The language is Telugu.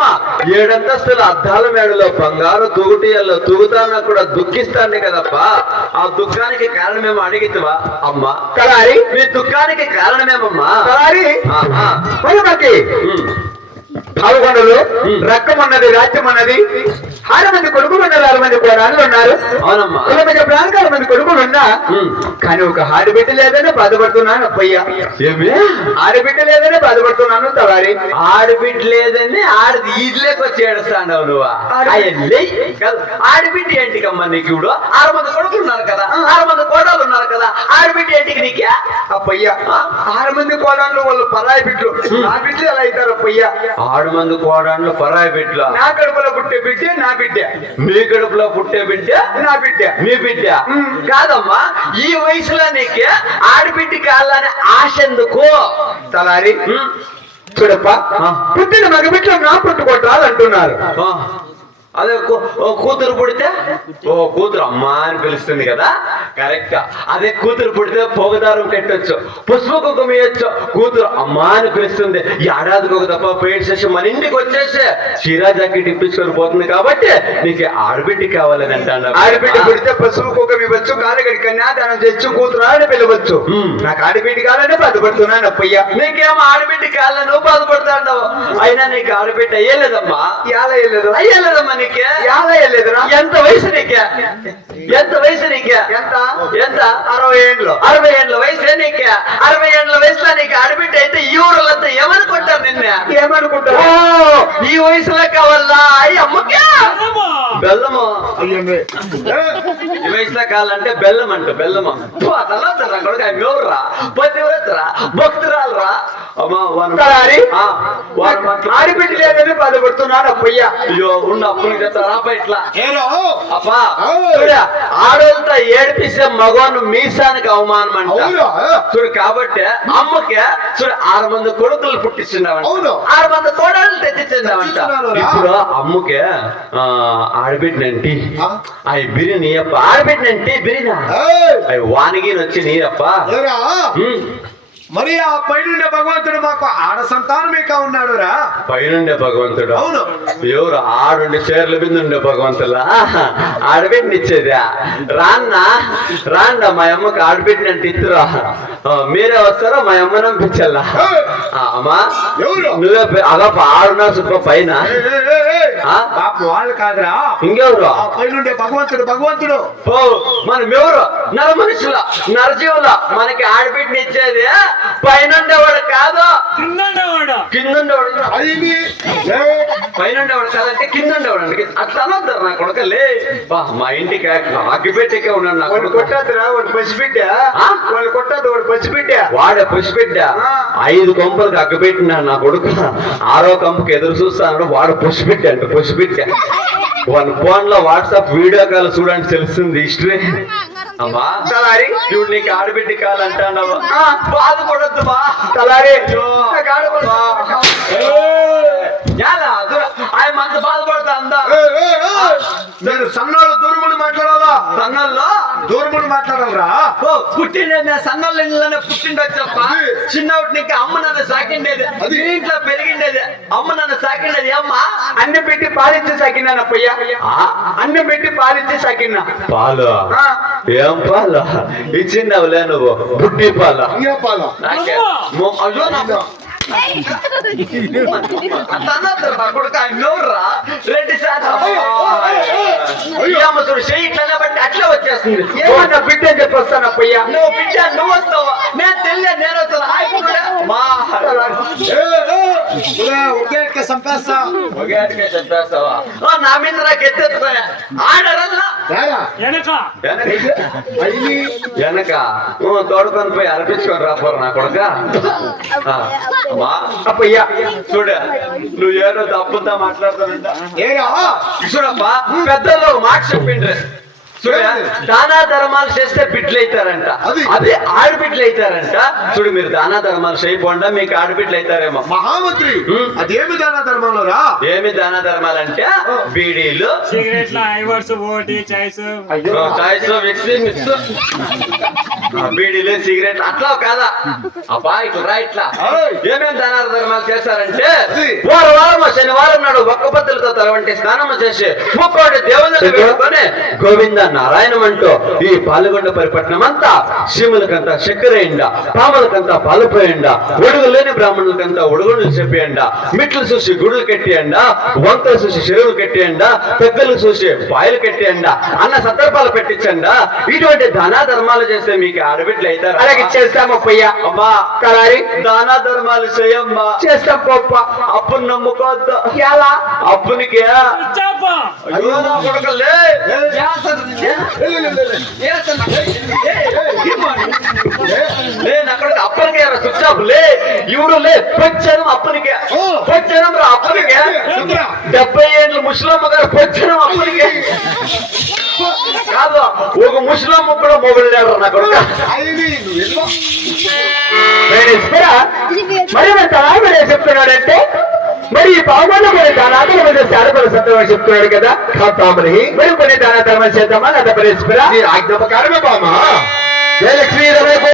ఏమ్మా 7 అంతస్తుల అద్దాల మేడలో బంగారు తూగుటియల్లో తూగుతాన కూడా దుఃఖిస్తాండి కదప్పా. ఆ దుఃఖానికి కారణమేమో అడిగితవా అమ్మా? కలారి మీ దుఃఖానికి కారణమేమమ్మా? కలారి మరి మాకి 11 రక్కమన్నది రాజ్యం అన్నది 6 మంది కొడుకులు ఉన్నారు, 6 మంది కోడళ్ళు ఉన్నారు. అవునమ్మా. 4 మంది కొడుకులు ఉన్నా కానీ ఒక ఆడబిడ్డ లేదని బాధపడుతున్నాను అప్పయ్యా. ఏమి ఆడబిడ్డ లేదని బాధపడుతున్నాను తలారి. ఆడబిడ్డ లేదని ఆడది ఈజీలోకి వచ్చి ఏడుస్తాండవు నువ్వా? ఆడబిడ్డ ఏంటికమ్మా నీకు? ఇప్పుడు 6 మంది కొడుకులు ఉన్నారు కదా, 6 మంది కోడళ్ళు ఉన్నారు కదా, ఆడబిడ్డ ఏంటికి నీకే? అప్పయ్యా 6 మంది కోడళ్ళు వాళ్ళు పరాయి బిడ్డలు, నా బిడ్డలు ఎలా అవుతారు అప్పయ్యా? 6 మంది కోడళ్ళు పరాయి బిడ్డలు. నా కడుపులో పుట్టే బిడ్డ నా బిడ్డ, మీ కడుపులో పుట్టే బిడ్డ నా బిడ్డ, మీ బిడ్డ కాదమ్మా. ఈ వయసులో నీకే ఆడబిడ్డ కావాలని ఆశ ఎందుకు తలారి? చూడప్ప, పుట్టిన మగబిడ్డలు నా పుట్టుకోవటాలు అంటున్నారు. అదే కూతురు పుడితే కూతురు అమ్మా అని పిలుస్తుంది కదా, కరెక్ట్. అదే కూతురు పుడితే పోగదారం కట్టొచ్చు, పుష్ప కుంకుమ ఇయ్యొచ్చు, కూతురు అమ్మా అని పిలుస్తుంది. ఏడాదికి ఒక తప్ప పెయిడ్ సెషన్ మన ఇంటికి వచ్చేసి చీరా జాకెట్ ఇప్పించుకొని పోతుంది. కాబట్టి నీకు ఆడబిడ్డ కావాలని అంటాను. ఆడబిడ్డ పుడితే పసుపు కుంకుమ ఇవ్వచ్చు, కాలగడి కన్యాదానం తెచ్చు, కూతురు అని పిలవచ్చు. నాకు ఆడబిడ్డ కావాలని బాధపడుతున్నాను అప్పయ్యా. నీకేమో ఆడబిడ్డ కావాలని నువ్వు బాధపడుతున్నావు, అయినా నీకు ఆడబిడ్డ అయ్యలేదమ్మా. అయ్యలేదమ్మా. నీకే లేదురా. ఎంత వయసు నీకే? ఎంత వయసు నీకే? ఎంత ఎంత? 60 ఏళ్ళు. 60 ఏళ్ళ వయసు నీకే? 60 ఏళ్ళ వయసులో నీకు ఆడబిడ్డ అయితే ఈ ఊళ్ళంతా ఏమనుకుంటారు నిన్న? ఏమనుకుంటారు? ఈ వయసులో కావాలా అమ్మకే బెల్లము. ఈ వయసులో కావాలంటే బెల్లం అంట, బెల్లము. కొడుకు ఎవరురా? పతివ్రతరా? భక్తురాలరా? ఆడబిడ్డ లేదని బాధపడుతున్నాను అప్పయ్యా. అయ్యో ఉన్న అప్పులు ఇట్లా అప్పా ఆడోళ్ళతో ఏడిపిస్తే మగవాళ్ళు మీసానికి అవమానం అంట చూడు. కాబట్టి అమ్మకే చూడు 6 మంది కొడుకులు పుట్టించున్నావంట, 6 మంది కోడళ్ళు తెచ్చిచ్చిందామంట. ఇప్పుడు అమ్మకే ఆడబిడ్డనంటి అవి బిరి నీయప్ప, ఆడబిడ్డనంటి బిరినా అవి వానిగి వచ్చి నీరప్ప. మరి ఆ పైనుండే భగవంతుడు మాకు ఆడ సంతానమే ఉన్నాడు రా. పైనుండే భగవంతుడు? అవును. ఎవరు? ఆడుండే చీరల మీద ఉండే భగవంతులా? ఆడబిడ్డనిచ్చేదా? రాన్నా రాండా మా అమ్మకి ఆడబిడ్డనంటే ఇస్తురా. మీరే వస్తారా మా అమ్మని పంపించాలా? అమ్మా నువ్వే అలా ఆడున్నా సుప్ప పైన వాళ్ళు కాదురా, ఇంకెవరు? పైనుండే భగవంతుడు. భగవంతుడు మనం ఎవరు? నర మనుషుల నరజీవుల మనకి ఆడబిడ్డనిచ్చేది పైనుండేవాడు కాదు, కిందుండేవాడు. పైనుండేవాడు కాదంటే కిందుండేవాడు అండి. అట్లా అనొద్దారు నా కొడుకలే. మా ఇంటికి అగ్గిపెట్టికే ఉన్నాడు నా కొడుకు. కొట్టదురా వాడు పసిబిడ్డ, వాళ్ళు కొట్టదు వాడు పసిబిడ్డ. వాడే పసిబిడ్డ. 5 కొంపలకు అగ్గిపెట్టినాడు నా కొడుకు, 6వ కంపకి ఎదురు చూస్తాడు. వాడు పసిబిడ్డ అంటే పసిబిడ్డ. వాళ్ళ ఫోన్ లో వాట్సాప్ వీడియో కాల్ చూడండి తెలుస్తుంది హిస్టరీ. అమ్మా తలారి చూడు నీకు ఆడబిడ్డ కావాలంటావు, బాధపడద్దు బా తలారి. ఆయన మంత బాధపడతా అందా. నేను సన్నోళ్ళు దూరములు మాట్లాడాలా? సన్నల్లో దూరములు మాట్లాడాలరా? పుట్టిండే సన్నోళ్ళ ఇళ్ళనే పుట్టిండొచ్చప్ప. చిన్నప్పటి నీకు అమ్మ నన్ను సాకిండేది, ఇంట్లో పెరిగిండేది అమ్మ నన్ను సాకిండేది. అమ్మా అన్నం పెట్టి పాలిచ్చి సాకినాను అప్పయ్యా. అన్నం పెట్టి పాలిచ్చి సాకినా. పాలు? ఏం పాలు ఇచ్చిండవులే నువ్వు? బుడ్డి పాలు. అయ్యో అట్లా వచ్చేస్తుంది. ఏమన్నా బిడ్డ అని చెప్పొస్తాను అప్పయ్యా. నువ్వు బిడ్డ నువ్వు వస్తావా? నేను తెలియదు, నేను వస్తాను. చంపేస్తావా? నా మీద నాకు ఎత్తేస్తాయా? ఆడరల్లా వెనక తోడుకొని పోయి అర్పించుకొని రాపోరు నా కొడుక. అప్పయ్యా చూడ నువ్వు ఏదో తప్పుతా మాట్లాడుతానంట. చూడప్ప పెద్దలు మాట చెప్పిండ్రు, చూడు దానా ధర్మాలు చేస్తే బిడ్డలు అవుతారంట, అది. అదే ఆడబిడ్డలు అవుతారంట. చూడు మీరు దానా ధర్మాలు చేయకుండా మీకు ఆడబిడ్డలు అవుతారేమో. మహామంత్రి అదేమి దాన ధర్మంలో రా? ఏమి దానా ధర్మాలంటే బీడీలు, సిగరెట్ల ఐవర్స్ ఓటి చాయ్స్ చాయ్స్, మిక్సీ మిక్స్, బీడీలు, సిగరెట్లు అట్లా కాదా అబ్బా. ఇట్లా రా ఇట్లా ఏమేమి దానా ధర్మాలు చేస్తారంటే వారం శనివారం నాడు ఒక్క పత్తులతో తలవంటి స్నానం చేసి ముక్కోటి దేవుళ్ళని పెట్టుకొని గోవింద నారాయణం అంటూ ఈ పాల్గొండ పరిపట్నం అంతా సీములకంతా చక్కెర ఎండ, పాములకంతా పాలుపోయండ, ఒడుగు లేని బ్రాహ్మణులకంతా ఒడుగులు చెప్పేయండ, మిట్లు చూసి గుడులు కట్టేయండ, వంకలు చూసి చెరువులు కట్టేయండ, పెద్దలు చూసి బాయిలు కట్టేయండ, అన్న సందర్భాలు పెట్టించండ. ఇటువంటి దానా ధర్మాలు చేస్తే మీకు ఆడబిడ్డలు అవుతారు. అలాగే చేస్తామప్పయ్యా. అమ్మా కలారి దానా ధర్మాలు చేయమ్మా. చేస్తాం గొప్ప. అప్పుని నమ్ముకోవద్దు. ఎలా? అప్పునికి చాప అయ్యో నా కొడుకులే. నేను అక్కడ అప్పనికే సుచ్చాపులే ఇవుడు లే పొచ్చనం అప్పనికే, పొచ్చనం రా అప్పనికే. 70 ఏళ్ళ ముసలమ్మ గారు పొచ్చనం అప్పనికే కాదు, ఒక ముసలమ్మ కూడా మొబైల్ లేడు నా కొడుక. మరి మన తలామనే చెప్తున్నాడంటే మరి ఈ పావులు మరి దానాలు మీద శారపడ సత్యమని చెప్తున్నాడు కదా. కామని మరి కొన్ని దాన ధర్మం చేద్దామా లేదా పరిస్థితి ఆజ్ఞాపకారమే బామా. జయలక్ష్మీ